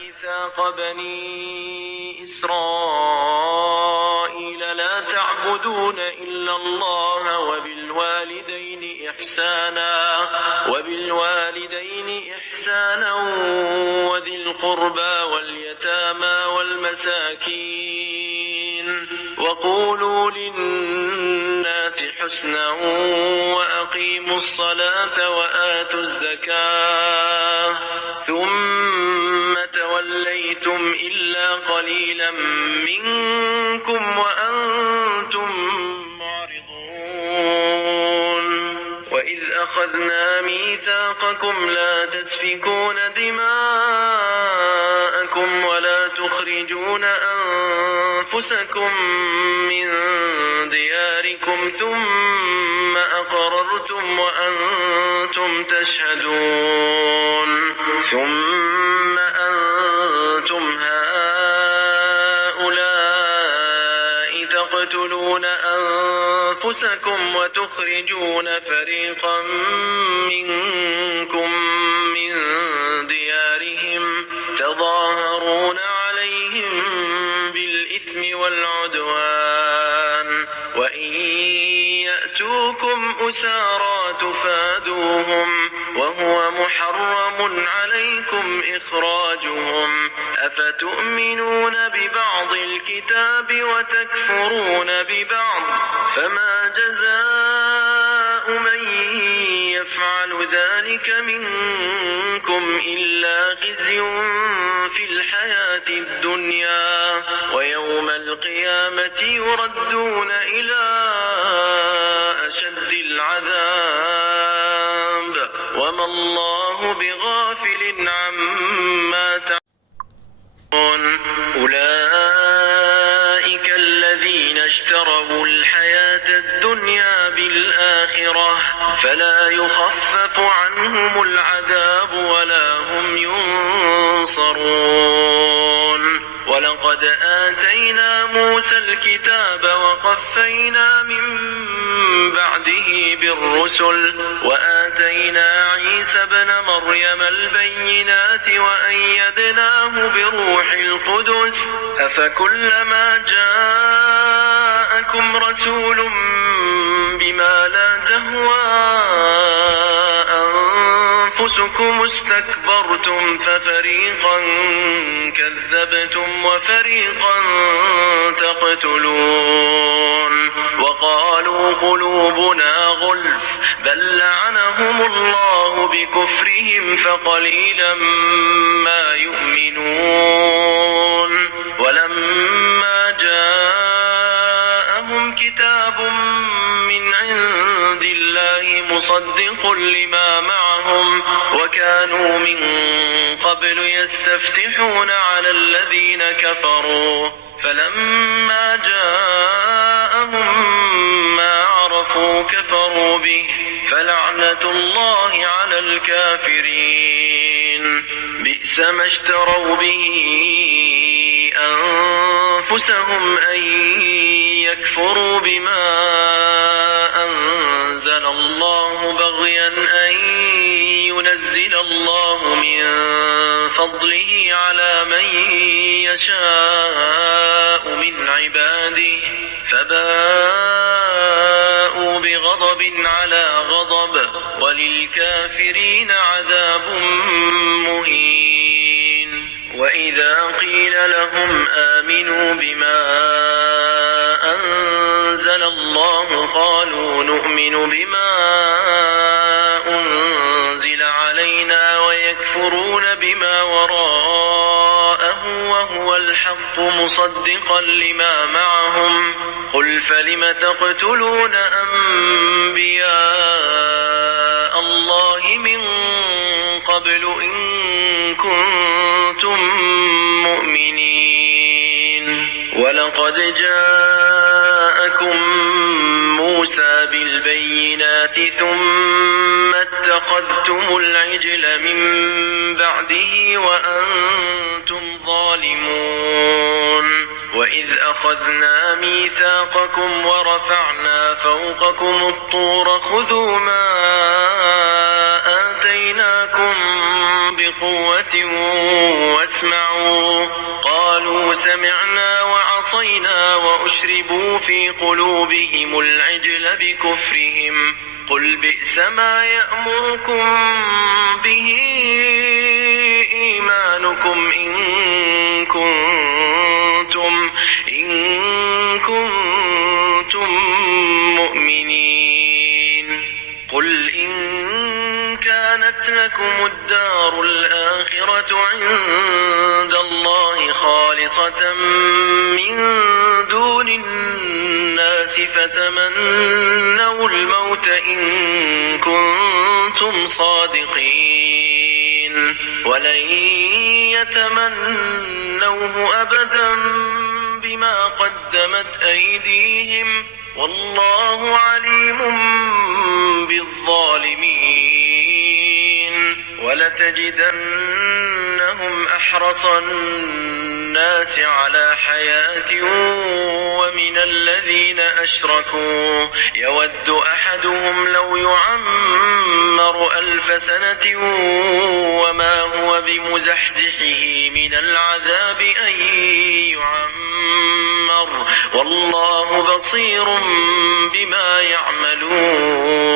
ميثاق بني إسرائيل لا تعبدون إلا الله وبالوالدين إحسانا وذي القربى واليتامى والمساكين وقولوا للناس حسنا وأقيموا الصلاة وآتوا الزكاة ثم توليتم إلا قليلا منكم وأنتم معرضون وإذ أخذنا ميثاقكم لا تسفكون دماءكم ولا تخرجون أنفسكم من دياركم ثم أقررتم وأنتم تشهدون ثم أنتم هؤلاء تقتلون أنفسكم وتخرجون فريقا منكم من ديارهم تظاهرون عليهم بالإثم والعدوان وإن يأتوكم أسارى تفادوهم وهو محرم عليكم إخراجهم أفتؤمنون ببعض الكتاب وتكفرون ببعض فما جزاء من يفعل ذلك منكم إلا خزي في الحياة الدنيا ويوم القيامة يردون إلى أشد العذاب وما الله بغافل عما تعملون أولئك الذين اشتروا الحياة الدنيا بالآخرة فلا يخفف عنهم العذاب ولا هم ينصرون ولقد آتينا موسى الكتاب وقفينا من بعده بالرسل وآتينا عيسى ابن مريم البينات وأيدناه بروح القدس أفكلما جاءكم رسول بما لا تهوى أنفسكم استكبرتم ففريقا كذبتم وفريقا تقتلون وقالوا قلوبنا غلف بل لعنهم الله بكفرهم فقليلا ما يؤمنون ولما جاءهم كتاب من عند الله مصدق لما معهم وكانوا من قبل يستفتحون على الذين كفروا فلما جاءهم ما عرفوا كفروا به فلعنة الله على الكافرين بئس ما اشتروا به أنفسهم أن يكفروا بما أنزل الله بغيا أن ينزل الله من فضله على من يشاء من عباده فباءوا بغضب على غضب وللكافرين عذاب مهين وإذا قيل لهم آمنوا بما أنزل الله قالوا نؤمن بما أنزل علينا ويكفرون بما وراءه وهو الحق مصدقا لما معهم قل فلم تقتلون أنبياء الله من قبل إن كنتم مؤمنين ولقد جاءكم موسى بالبينات ثم اتخذتم العجل من بعده وأنتم ظالمون وإذ أخذنا ميثاقكم ورفعنا فوقكم الطور خذوا ما آتيناكم قوة واسمعوا قالوا سمعنا وعصينا وأشربوا في قلوبهم العجل بكفرهم قل بئس ما يأمركم به إيمانكم إن كنتم مؤمنين قل إن كانت لكم الدار الآخرة عند الله خالصة من دون الناس فتمنوا الموت إن كنتم صادقين ولن يتمنوه أبدا بما قدمت أيديهم والله عليم بالظالمين ولتجدنهم أحرص الناس على حياة ومن الذين أشركوا يود أحدهم لو يعمر 1000 سنة وما هو بمزحزحه من العذاب أن يعمر والله بصير بما يعملون.